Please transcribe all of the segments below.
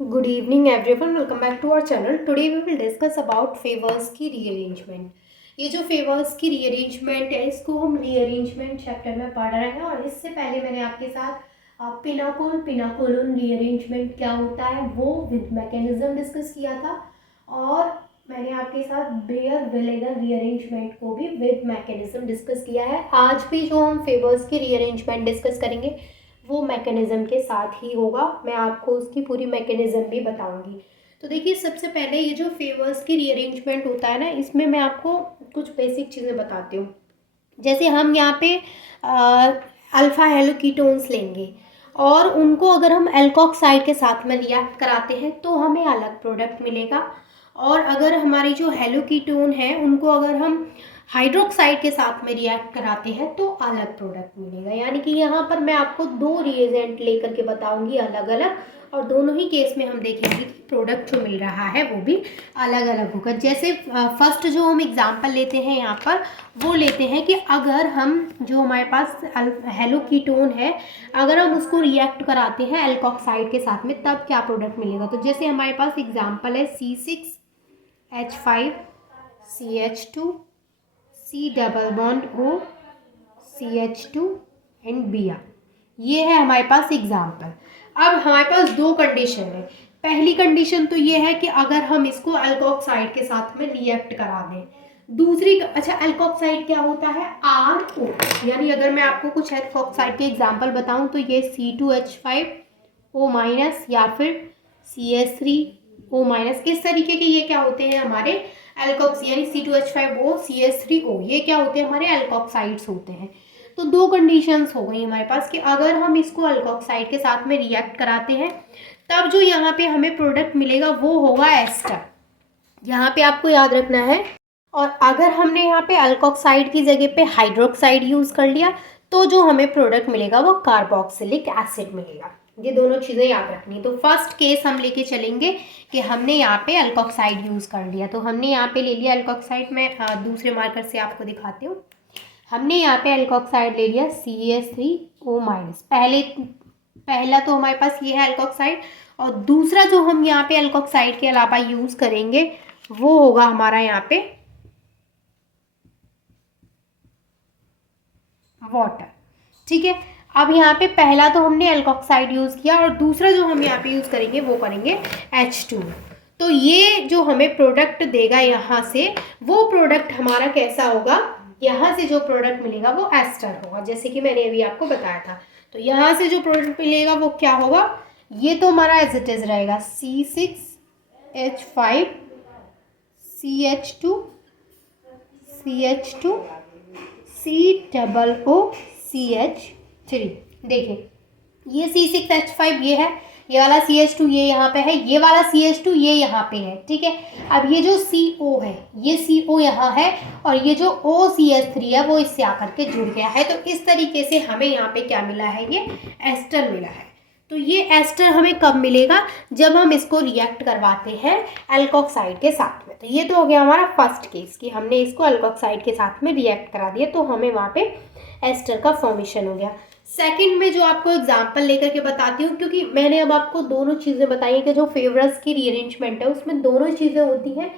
Good evening everyone, welcome back to our channel. Today we will discuss about favors की rearrangement. ये जो favours की rearrangement है इसको हम रीअरेंजमेंट चैप्टर में पढ़ रहे हैं और इससे पहले मैंने आपके साथ पिनाकोलन रीअरेंजमेंट क्या होता है वो विद मैकेनिज्म डिस्कस किया था और मैंने आपके साथ बेयर विलेगर रीअरेंजमेंट को भी विद मैकेनिज्म डिस्कस किया है। आज भी जो हम फेवर्स की रीअरेंजमेंट डिस्कस करेंगे वो मैकेनिज्म के साथ ही होगा। मैं आपको उसकी पूरी मैकेनिज्म भी बताऊंगी। तो देखिए, सबसे पहले ये जो फेवर्स की रीअरेंजमेंट होता है ना, इसमें मैं आपको कुछ बेसिक चीज़ें बताती हूँ। जैसे हम यहाँ पे अल्फ़ा हेलोकीटोन्स लेंगे और उनको अगर हम एल्कोक्साइड के साथ में रिएक्ट कराते हैं तो हमें अलग प्रोडक्ट मिलेगा। और अगर हमारी जो हेलोकीटोन है उनको अगर हम हाइड्रोक्साइड के साथ में रिएक्ट कराते हैं तो अलग प्रोडक्ट मिलेगा। यानी कि यहाँ पर मैं आपको दो रिएजेंट लेकर के बताऊंगी अलग अलग, और दोनों ही केस में हम देखेंगे कि प्रोडक्ट जो मिल रहा है वो भी अलग अलग होगा। जैसे फर्स्ट जो हम एग्जांपल लेते हैं यहाँ पर वो लेते हैं कि अगर हम जो हमारे पास हेलोकीटोन है अगर हम उसको रिएक्ट कराते हैं एल्कोक्साइड के साथ में तब क्या प्रोडक्ट मिलेगा। तो जैसे हमारे पास एग्जांपल है C6H5CH2 C double bond O CH2 and Br। ये है हमारे पास एग्जाम्पल। अब हमारे पास दो कंडीशन है। पहली कंडीशन तो ये है कि अगर हम इसको अल्कोक्साइड के साथ में रिएक्ट करा दें। दूसरी, अच्छा अल्कोक्साइड क्या होता है, RO। यानी अगर मैं आपको कुछ अल्कोक्साइड के एग्जाम्पल बताऊं तो ये C2H5O- या फिर CH3O-, इस तरीके के ये क्या होते हैं हमारे एल्कोक्स, यानी C2H5O CH3O, ये क्या होते हैं हमारे एल्कोक्साइड्स होते हैं। तो दो कंडीशंस हो गई हमारे पास कि अगर हम इसको अल्कोक्साइड के साथ में रिएक्ट कराते हैं तब जो यहाँ पे हमें प्रोडक्ट मिलेगा वो होगा एस्टर। यहाँ पे आपको याद रखना है। और अगर हमने यहाँ पे अल्कोक्साइड की जगह पे हाइड्रोक्साइड यूज़ कर लिया तो जो हमें प्रोडक्ट मिलेगा वो कार्बोक्सिलिक एसिड मिलेगा। ये दोनों चीज़ें याद रखनी। तो फर्स्ट केस हम लेके चलेंगे कि हमने यहाँ पे अल्कोक्साइड यूज़ कर लिया। तो हमने यहाँ पे ले लिया अल्कोक्साइड, मैं दूसरे मार्कर से आपको दिखाती हूँ। हमने यहाँ पे अल्कोक्साइड ले लिया CH3O-। पहला तो हमारे पास ये है अल्कोक्साइड, और दूसरा जो हम यहाँ पे अल्कोक्साइड के अलावा यूज़ करेंगे वो होगा हमारा यहाँ पे वाटर। ठीक है, अब यहाँ पे पहला तो हमने अल्कोक्साइड यूज़ किया और दूसरा जो हम यहाँ पे यूज़ करेंगे वो करेंगे H2। तो ये जो हमें प्रोडक्ट देगा यहाँ से वो प्रोडक्ट हमारा कैसा होगा, यहाँ से जो प्रोडक्ट मिलेगा वो एस्टर होगा, जैसे कि मैंने अभी आपको बताया था। तो यहाँ से जो प्रोडक्ट मिलेगा वो क्या होगा, ये तो हमारा एज इट इज़ रहेगा C6H5CH2 C_O CH3। देखिए, ये C6H5 ये है, ये वाला CH2 ये यहाँ पे है, ये वाला CH2 ये यहाँ पे है। ठीक है, अब ये जो CO है ये CO यहाँ है और ये जो OCH3 है वो इससे आकर के जुड़ गया है। तो इस तरीके से हमें यहाँ पे क्या मिला है, ये एस्टर मिला है। तो ये एस्टर हमें कब मिलेगा, जब हम इसको रिएक्ट करवाते हैं एल्कोक्साइड के साथ में। तो ये तो हो गया हमारा फर्स्ट केस कि हमने इसको एल्कोक्साइड के साथ में रिएक्ट करा दिया तो हमें वहाँ पे एस्टर का फॉर्मेशन हो गया। सेकंड में जो आपको एग्जांपल लेकर के बताती हूँ, क्योंकि मैंने अब आपको दोनों चीज़ें बताई कि जो फेवरस की रीअरेंजमेंट है उसमें दोनों चीज़ें होती हैं,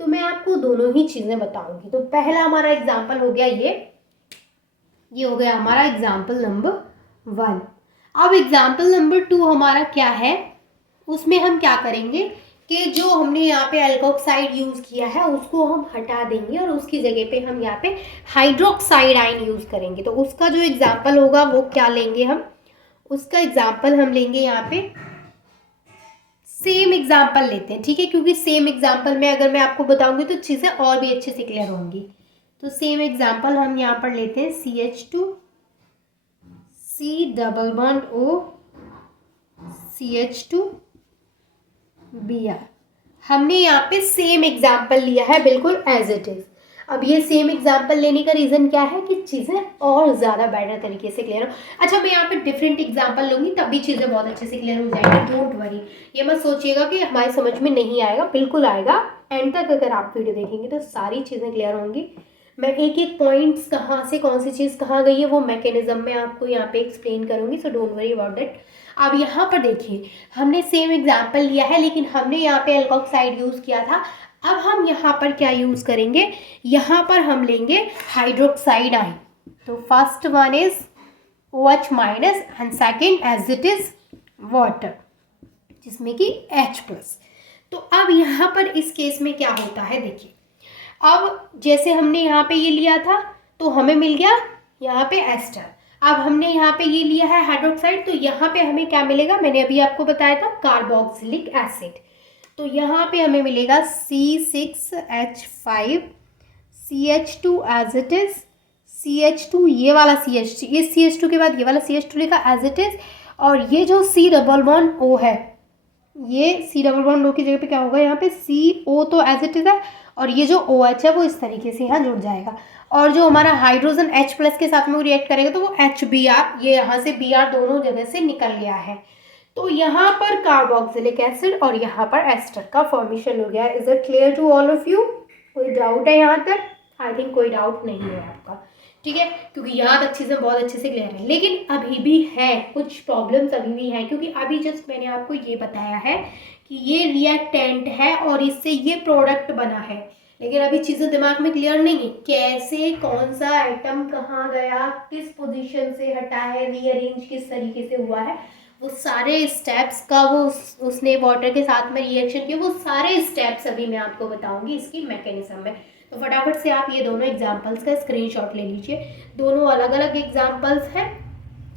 तो मैं आपको दोनों ही चीज़ें बताऊंगी। तो पहला हमारा एग्जाम्पल हो गया ये हो गया हमारा एग्जाम्पल नंबर 1। अब एग्जाम्पल नंबर 2 हमारा क्या है, उसमें हम क्या करेंगे कि जो हमने यहाँ पे अल्कोक्साइड यूज़ किया है उसको हम हटा देंगे और उसकी जगह पे हम यहाँ पे हाइड्रोक्साइड आयन यूज़ करेंगे। तो उसका जो एग्जाम्पल होगा वो क्या लेंगे हम, उसका एग्जाम्पल हम लेंगे यहाँ पे सेम एग्जाम्पल लेते हैं। ठीक है, क्योंकि सेम एग्जाम्पल में अगर मैं आपको बताऊंगी तो चीज़ें और भी अच्छे से क्लियर होंगी। तो सेम एग्जाम्पल हम यहाँ पर लेते हैं CH2 C double bond O CH2 Br। हमने यहाँ पे सेम एग्जाम्पल लिया है बिल्कुल एज इट इज़। अब ये सेम एग्जाम्पल लेने का रीज़न क्या है कि चीज़ें और ज़्यादा बेटर तरीके से क्लियर हो। अच्छा, मैं यहाँ पे डिफरेंट एग्जाम्पल लूँगी तभी चीज़ें बहुत अच्छे से क्लियर हो जाएंगी, डोंट वरी। ये मत सोचिएगा कि हमारे समझ में नहीं आएगा, बिल्कुल आएगा। एंड तक अगर आप वीडियो देखेंगे तो सारी चीज़ें क्लियर होंगी। मैं एक एक पॉइंट्स कहाँ से कौन सी चीज़ कहाँ गई है वो मैकेनिज्म में आपको यहाँ पे एक्सप्लेन करूँगी, so don't worry about that. अब यहाँ पर देखिए हमने सेम एग्जाम्पल लिया है, लेकिन हमने यहाँ पे एल्कोक्साइड यूज़ किया था। अब हम यहाँ पर क्या यूज़ करेंगे, यहाँ पर हम लेंगे हाइड्रोक्साइड आयन। तो first one is OH minus and second as it is water, जिसमें कि H+। तो अब यहाँ पर इस केस में क्या होता है, देखिए अब जैसे हमने यहाँ पे ये लिया था तो हमें मिल गया यहाँ पे एस्टर। अब हमने यहाँ पे ये लिया है हाइड्रोक्साइड, तो यहाँ पे हमें क्या मिलेगा, मैंने अभी आपको बताया था कार्बोक्सिलिक एसिड। तो यहाँ पे हमें मिलेगा C6H5 CH2 as it is CH2, ये वाला CH2, ये CH2 के बाद ये वाला CH2 लिखा एज इट इज। और ये जो C++O है, ये C++O की जगह पे क्या होगा, यहाँ पे CO तो एज इट इज है, और ये जो OH है वो इस तरीके से यहाँ जुड़ जाएगा। और जो हमारा हाइड्रोजन H+ के साथ में वो रिएक्ट करेगा तो वो HBr, ये यहाँ से Br दोनों जगह से निकल गया है। तो यहाँ पर कार्बोक्सिलिक एसिड और यहाँ पर एस्टर का फॉर्मेशन हो गया। Is it clear to all of you? कोई डाउट है यहाँ तक? आई थिंक कोई डाउट नहीं है आपका, ठीक है, क्योंकि यहाँ तक चीज़ें बहुत अच्छे से क्लियर हैं। लेकिन अभी भी है कुछ प्रॉब्लम्स, अभी भी हैं, क्योंकि अभी जस्ट मैंने आपको ये बताया है कि ये रिएक्टेंट है और इससे ये प्रोडक्ट बना है, लेकिन अभी चीज़ें दिमाग में क्लियर नहीं है, कैसे कौन सा एटम कहाँ गया, किस पोजीशन से हटा है, रीअरेंज किस तरीके से हुआ है, वो सारे स्टेप्स का वो उसने वाटर के साथ में रिएक्शन किया, वो सारे स्टेप्स अभी मैं आपको बताऊंगी इसकी मैकेनिज्म में। तो फटाफट से आप ये दोनों एग्जाम्पल्स का स्क्रीनशॉट ले लीजिए। दोनों अलग अलग एग्जाम्पल्स हैं,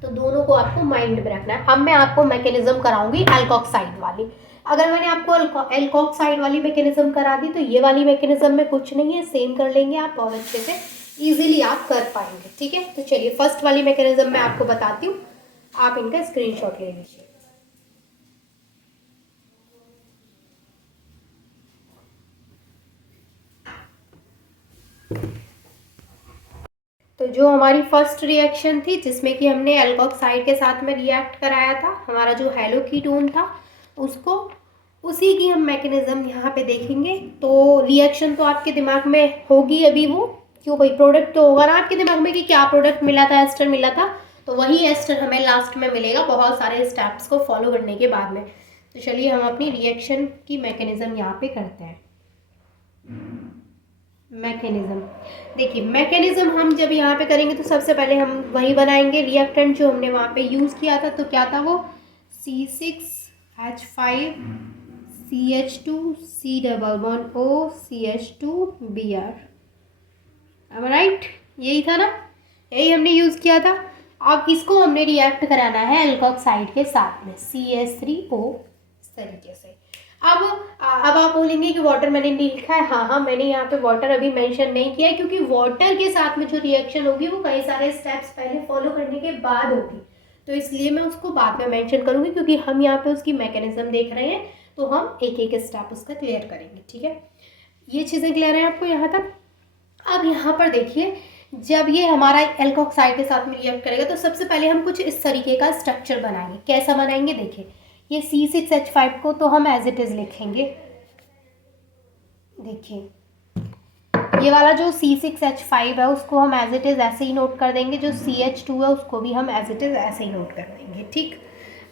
तो दोनों को आपको माइंड में रखना है। अब मैं आपको मैकेनिज्म कराऊंगी एल्कोक्साइड वाली। अगर मैंने आपको एल्कोक्साइड वाली मैकेनिज्म करा दी तो ये वाली मैकेनिज्म में कुछ नहीं है, सेम कर लेंगे आप, बहुत अच्छे से ईजिली आप कर पाएंगे, ठीक है। तो चलिए फर्स्ट वाली मैकेनिज्म मैं आपको बताती हूँ, आप इनका स्क्रीनशॉट ले लीजिए। तो जो हमारी फर्स्ट रिएक्शन थी जिसमें कि हमने एल्कोक्साइड के साथ में रिएक्ट कराया था, हमारा जो हेलो कीटोन था उसको, उसी की हम मैकेनिज्म यहाँ पे देखेंगे। तो रिएक्शन तो आपके दिमाग में होगी अभी, वो क्यों भाई, प्रोडक्ट तो होगा ना आपके दिमाग में कि क्या प्रोडक्ट मिला था, एस्टर मिला था, तो वही एस्टर हमें लास्ट में मिलेगा बहुत सारे स्टेप्स को फॉलो करने के बाद में। तो चलिए हम अपनी रिएक्शन की मैकेनिज्म यहाँ पे करते हैं। मैकेनिज्म देखिए, मैकेनिज्म हम जब यहाँ पे करेंगे तो सबसे पहले हम वही बनाएंगे रिएक्टेंट जो हमने वहाँ पे यूज़ किया था। तो क्या था वो, C6H5 CH2 C++O CH2Br, अब राइट, यही था ना, यही हमने यूज़ किया था। अब इसको हमने रिएक्ट कराना है एल्कोक्साइड के साथ में CH3O इस तरीके से। अब आप बोलेंगे कि वाटर मैंने नहीं लिखा है। हाँ, मैंने यहाँ पे वाटर अभी मेंशन नहीं किया है, क्योंकि वाटर के साथ में जो रिएक्शन होगी वो कई सारे स्टेप्स पहले फॉलो करने के बाद होगी, तो इसलिए मैं उसको बाद में मेंशन करूँगी, क्योंकि हम यहाँ पे उसकी मैकेनिज्म देख रहे हैं तो हम एक एक स्टेप उसका क्लियर करेंगे, ठीक है। ये चीज़ें क्लियर है आपको यहाँ तक? अब यहाँ पर देखिए, जब ये हमारा एल्कोक्साइड के साथ में रिएक्ट करेगा तो सबसे पहले हम कुछ इस तरीके का स्ट्रक्चर बनाएंगे। कैसा बनाएंगे, देखिए ये C6H5 को तो हम एज इट इज़ लिखेंगे, देखिए ये वाला जो C6H5 है उसको हम एज इट इज़ ऐसे ही नोट कर देंगे, जो CH2 है उसको भी हम एज इट इज़ ऐसे ही नोट कर देंगे, ठीक।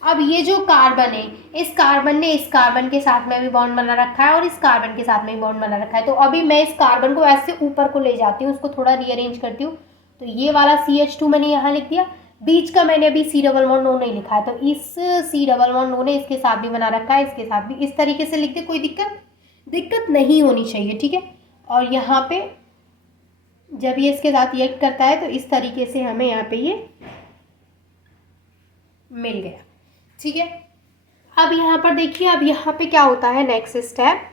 अब ये जो कार्बन है, इस कार्बन ने इस कार्बन के साथ में भी बॉन्ड बना रखा है और इस कार्बन के साथ में भी बॉन्ड बना रखा है। तो अभी मैं इस कार्बन को ऐसे ऊपर को ले जाती हूँ, उसको थोड़ा रीअरेंज करती हूँ। तो ये वाला CH2 मैंने यहाँ लिख दिया, बीच का मैंने अभी C++O नहीं लिखा है, तो इस C++O ने इसके साथ भी बना रखा है, इसके साथ भी, इस तरीके से लिख दे, कोई दिक्कत नहीं होनी चाहिए, ठीक है। और यहाँ पे जब ये इसके साथ रिएक्ट करता है तो इस तरीके से हमें यहाँ पे ये मिल गया, ठीक है। अब यहाँ पर देखिए, अब यहाँ पे क्या होता है नेक्स्ट स्टेप,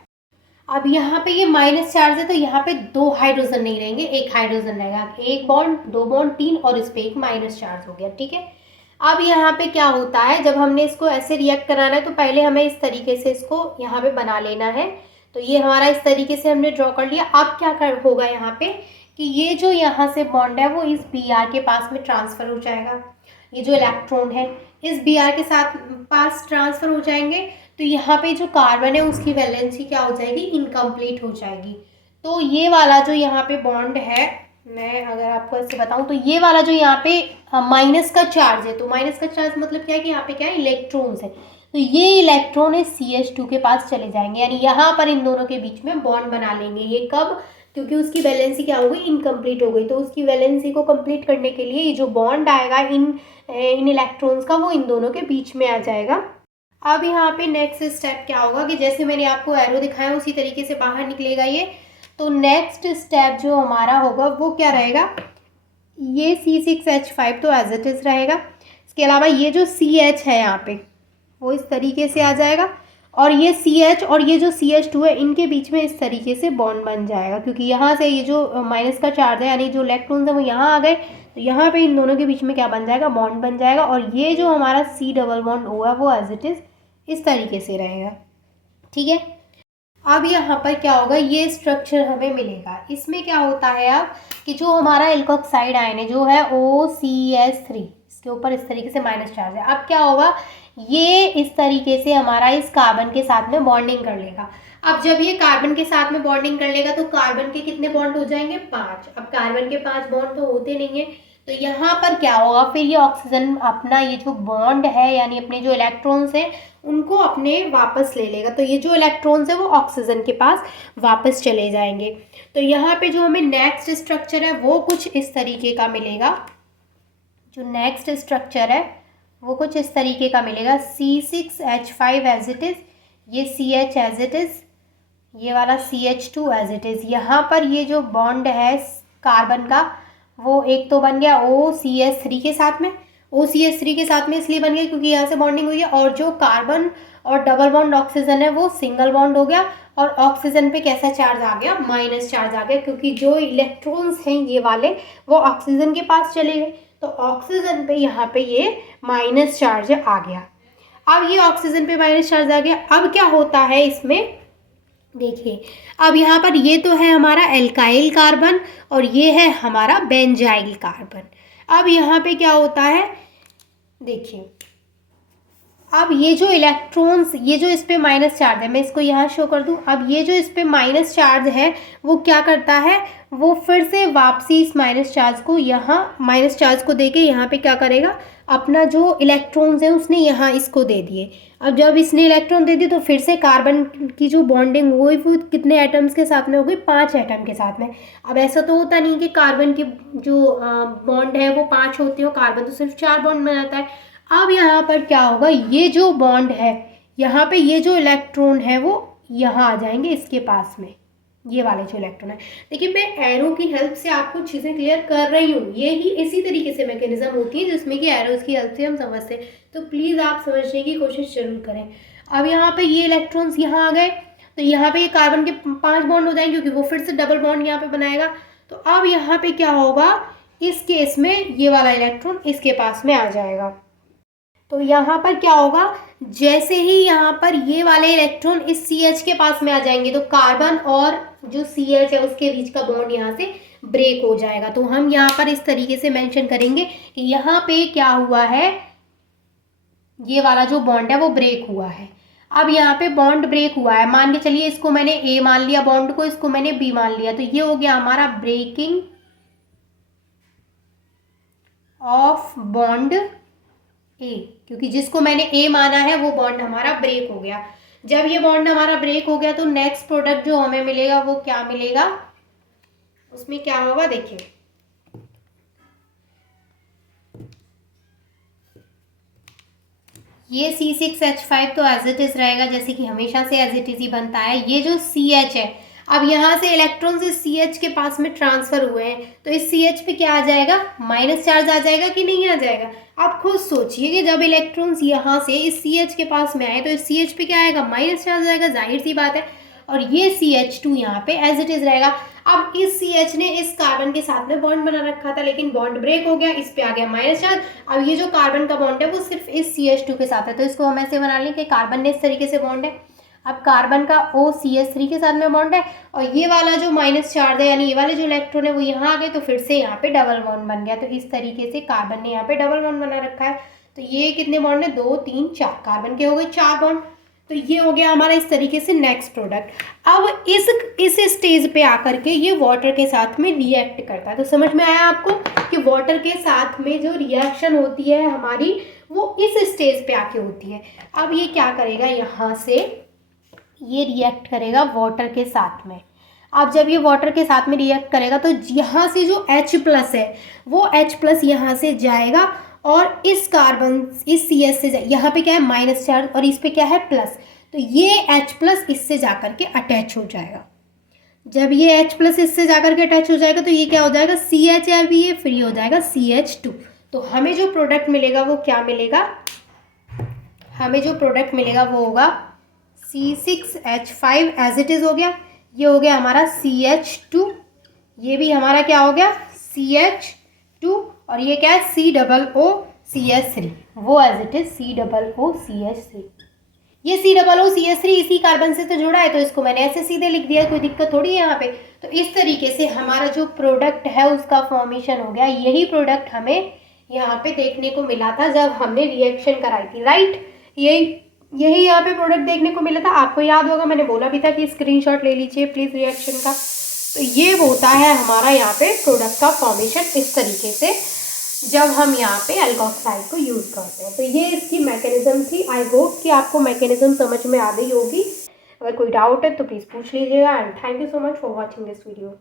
अब यहाँ पे ये माइनस चार्ज है तो यहाँ पे 2 हाइड्रोजन नहीं रहेंगे, 1 हाइड्रोजन रहेगा, 1 बॉन्ड 2 बॉन्ड 3, और इस पर एक माइनस चार्ज हो गया, ठीक है। अब यहाँ पे क्या होता है, जब हमने इसको ऐसे रिएक्ट कराना है तो पहले हमें इस तरीके से इसको यहाँ पे बना लेना है। तो ये हमारा इस तरीके से हमने ड्रॉ कर लिया। अब क्या होगा यहाँ पे कि ये जो यहाँ से बॉन्ड है वो इस Br के पास में ट्रांसफ़र हो जाएगा, ये जो इलेक्ट्रॉन है इस Br के साथ पास ट्रांसफ़र हो जाएंगे। तो यहाँ पे जो कार्बन है उसकी वैलेंसी क्या हो जाएगी, इनकम्प्लीट हो जाएगी। तो ये वाला जो यहाँ पे बॉन्ड है मैं अगर आपको ऐसे बताऊं तो ये वाला जो यहाँ पे माइनस का चार्ज है, तो माइनस का चार्ज मतलब क्या है कि यहाँ पे क्या है, इलेक्ट्रॉन्स है। तो ये इलेक्ट्रॉन है CH2 के पास चले जाएंगे, यानी यहाँ पर इन दोनों के बीच में बॉन्ड बना लेंगे। ये कब? क्योंकि उसकी वैलेंसी क्या हो गई, इनकम्प्लीट हो गई। तो उसकी वैलेंसी को कंप्लीट करने के लिए ये जो बॉन्ड आएगा इन इलेक्ट्रॉन्स का, वो इन दोनों के बीच में आ जाएगा। अब यहाँ पे नेक्स्ट स्टेप क्या होगा कि जैसे मैंने आपको एरो दिखाया उसी तरीके से बाहर निकलेगा ये। तो नेक्स्ट स्टेप जो हमारा होगा वो क्या रहेगा, ये C6H5 तो एज इट इज़ रहेगा। इसके अलावा ये जो CH है यहाँ पे वो इस तरीके से आ जाएगा, और ये CH और ये जो CH2 है इनके बीच में इस तरीके से बॉन्ड बन जाएगा, क्योंकि यहाँ से ये जो माइनस का चार्ज है यानी जो इलेक्ट्रॉन्स है वो यहाँ आ गए, तो यहाँ पे इन दोनों के बीच में क्या बन जाएगा, बॉन्ड बन जाएगा। और ये जो हमारा C डबल बॉन्ड हुआ वो एज इट इज़ इस तरीके से रहेगा। ठीक है, अब यहाँ पर क्या होगा, ये स्ट्रक्चर हमें मिलेगा। इसमें क्या होता है अब कि जो हमारा एल्कोक्साइड आयन है जो है OCS3, इसके ऊपर इस तरीके से माइनस चार्ज है। अब क्या होगा, ये इस तरीके से हमारा इस कार्बन के साथ में बॉन्डिंग कर लेगा। अब जब ये कार्बन के साथ में बॉन्डिंग कर लेगा तो कार्बन के कितने बॉन्ड हो जाएंगे, 5। अब कार्बन के 5 बॉन्ड तो होते नहीं है, तो यहाँ पर क्या होगा, फिर ये ऑक्सीजन अपना ये जो बॉन्ड है यानी अपने जो इलेक्ट्रॉन्स हैं उनको अपने वापस ले लेगा। तो ये जो इलेक्ट्रॉन्स है वो ऑक्सीजन के पास वापस चले जाएंगे। तो यहाँ पे जो हमें नेक्स्ट स्ट्रक्चर है वो कुछ इस तरीके का मिलेगा। जो नेक्स्ट स्ट्रक्चर है वो कुछ इस तरीके का मिलेगा। C6H5 एज इट इज़, ये CH एज इट इज़, ये वाला CH2 एज इट इज़। यहाँ पर ये जो बॉन्ड है कार्बन का वो एक तो बन गया OCS3 के साथ में। OCS3 के साथ में इसलिए बन गया क्योंकि यहाँ से बॉन्डिंग हुई है, और जो कार्बन और डबल बॉन्ड ऑक्सीजन है वो सिंगल बॉन्ड हो गया, और ऑक्सीजन पे कैसा चार्ज आ गया, माइनस चार्ज आ गया, क्योंकि जो इलेक्ट्रॉन्स हैं ये वाले वो ऑक्सीजन के पास चले गए, तो ऑक्सीजन पे यहाँ पे ये माइनस चार्ज आ गया। अब ये ऑक्सीजन पे माइनस चार्ज आ गया। अब क्या होता है इसमें, देखिए अब यहाँ पर ये तो है हमारा एल्काइल कार्बन और ये है हमारा बेंजाइल कार्बन। अब यहाँ पे क्या होता है, देखिए अब ये जो इलेक्ट्रॉन्स, ये जो इस पे माइनस चार्ज है, मैं इसको यहाँ शो कर दूँ। अब ये जो इस पे माइनस चार्ज है वो क्या करता है, वो फिर से वापसी इस माइनस चार्ज को यहाँ माइनस चार्ज को देके यहाँ पे क्या करेगा, अपना जो इलेक्ट्रॉन्स है उसने यहाँ इसको दे दिए। अब जब इसने इलेक्ट्रॉन दे दिए तो फिर से कार्बन की जो बॉन्डिंग हुई वो कितने एटम्स के साथ में हो गई, 5 एटम के साथ में। अब ऐसा तो होता नहीं कि कार्बन की जो बॉन्ड है वो 5 होते हो, कार्बन तो सिर्फ 4 बॉन्ड बनाता है। अब यहाँ पर क्या होगा, ये जो बॉन्ड है यहाँ पे ये जो इलेक्ट्रॉन है वो यहाँ आ जाएंगे इसके पास में, ये वाले जो इलेक्ट्रॉन है। देखिए मैं एरो की हेल्प से आपको चीज़ें क्लियर कर रही हूँ, ये ही इसी तरीके से मैकेनिज्म होती है जिसमें कि एरोज की हेल्प से हम समझते हैं। तो प्लीज़ आप समझने की कोशिश जरूर करें। अब यहाँ पे ये इलेक्ट्रॉन्स यहाँ आ गए, तो यहाँ पे ये कार्बन के 5 बॉन्ड हो जाएंगे क्योंकि वो फिर से डबल बॉन्ड यहाँ पे बनाएगा। तो अब यहाँ पे क्या होगा, इस केस में ये वाला इलेक्ट्रॉन इसके पास में आ जाएगा। तो यहाँ पर क्या होगा, जैसे ही यहाँ पर ये वाले इलेक्ट्रॉन इस CH के पास में आ जाएंगे तो कार्बन और जो CH है उसके बीच का बॉन्ड यहाँ से ब्रेक हो जाएगा। तो हम यहाँ पर इस तरीके से मेंशन करेंगे कि यहाँ पे क्या हुआ है, ये वाला जो बॉन्ड है वो ब्रेक हुआ है। अब यहाँ पे बॉन्ड ब्रेक हुआ है, मान के चलिए इसको मैंने A मान लिया बॉन्ड को, इसको मैंने B मान लिया, तो ये हो गया हमारा ब्रेकिंग ऑफ बॉन्ड A, क्योंकि जिसको मैंने A माना है वो बॉन्ड हमारा ब्रेक हो गया। जब ये बॉन्ड हमारा ब्रेक हो गया तो नेक्स्ट प्रोडक्ट जो हमें मिलेगा वो क्या मिलेगा, उसमें क्या होगा, देखिए ये C6H5 तो एज इट इज रहेगा जैसे कि हमेशा से एज इट इज ही बनता है। ये जो CH है, अब यहाँ से इलेक्ट्रॉन्स इस CH के पास में ट्रांसफर हुए हैं, तो इस CH पे क्या आ जाएगा, माइनस चार्ज आ जाएगा कि नहीं आ जाएगा। आप खुद सोचिए कि जब इलेक्ट्रॉन्स यहाँ से इस CH के पास में आए तो इस CH पे क्या आएगा, माइनस चार्ज आएगा, जाहिर सी बात है। और ये CH2 यहाँ पे एज इट इज रहेगा। अब इस CH ने इस कार्बन के साथ में बॉन्ड बना रखा था लेकिन बॉन्ड ब्रेक हो गया, इस पे आ गया माइनस चार्ज। अब ये जो कार्बन का बॉन्ड है वो सिर्फ इस CH2 के साथ है, तो इसको हम ऐसे बना लें कि कार्बन ने इस तरीके से बॉन्ड है। अब कार्बन का OCH3 के साथ में बॉन्ड है, और ये वाला जो माइनस चार्ज है यानी ये वाले जो इलेक्ट्रॉन है वो यहाँ आ गए, तो फिर से यहाँ पे डबल बॉन्ड बन गया। तो इस तरीके से कार्बन ने यहाँ पे डबल बॉन्ड बना रखा है। तो ये कितने बॉन्ड है, 2 3 4, कार्बन के हो गए 4 बॉन्ड। तो ये हो गया हमारा इस तरीके से नेक्स्ट प्रोडक्ट। अब इस स्टेज पे आकर के ये वाटर के साथ में रिएक्ट करता है। तो समझ में आया आपको कि वाटर के साथ में जो रिएक्शन होती है हमारी वो इस स्टेज पे आके होती है। अब ये क्या करेगा, यहाँ से ये रिएक्ट करेगा वाटर के साथ में। अब जब ये वाटर के साथ में रिएक्ट करेगा तो यहाँ से जो H+ है वो H+ यहाँ से जाएगा और इस कार्बन इस CS से यहाँ पे क्या है माइनस चार्ज और इस पे क्या है प्लस, तो ये H+ इससे जाकर के अटैच हो जाएगा। जब ये H+ इससे जाकर के अटैच हो जाएगा तो ये क्या हो जाएगा CH है, अभी ये फ्री हो जाएगा CH2। तो हमें जो प्रोडक्ट मिलेगा वो क्या मिलेगा, हमें जो प्रोडक्ट मिलेगा वो होगा C6H5 एज इट इज़ हो गया। ये हो गया हमारा CH2, ये भी हमारा क्या हो गया CH2 और ये क्या है COOCH3, वो एज इट इज़ COOCH3। ये COOCH3 इसी कार्बन से तो जुड़ा है तो इसको मैंने ऐसे सीधे लिख दिया, कोई दिक्कत थोड़ी है यहाँ पे। तो इस तरीके से हमारा जो प्रोडक्ट है उसका फॉर्मेशन हो गया। यही प्रोडक्ट हमें यहाँ पे देखने को मिला था जब हमने रिएक्शन कराई थी, राइट। यही यहाँ पे प्रोडक्ट देखने को मिला था। आपको याद होगा मैंने बोला भी था कि स्क्रीनशॉट ले लीजिए प्लीज़ रिएक्शन का। तो ये होता है हमारा यहाँ पे प्रोडक्ट का फॉर्मेशन इस तरीके से जब हम यहाँ पे एल्कोक्साइड को यूज़ करते हैं। तो ये इसकी मैकेनिज्म थी। आई होप कि आपको मैकेनिज्म समझ में आ गई होगी। अगर कोई डाउट है तो प्लीज़ पूछ लीजिएगा। And thank you so much for watching this video.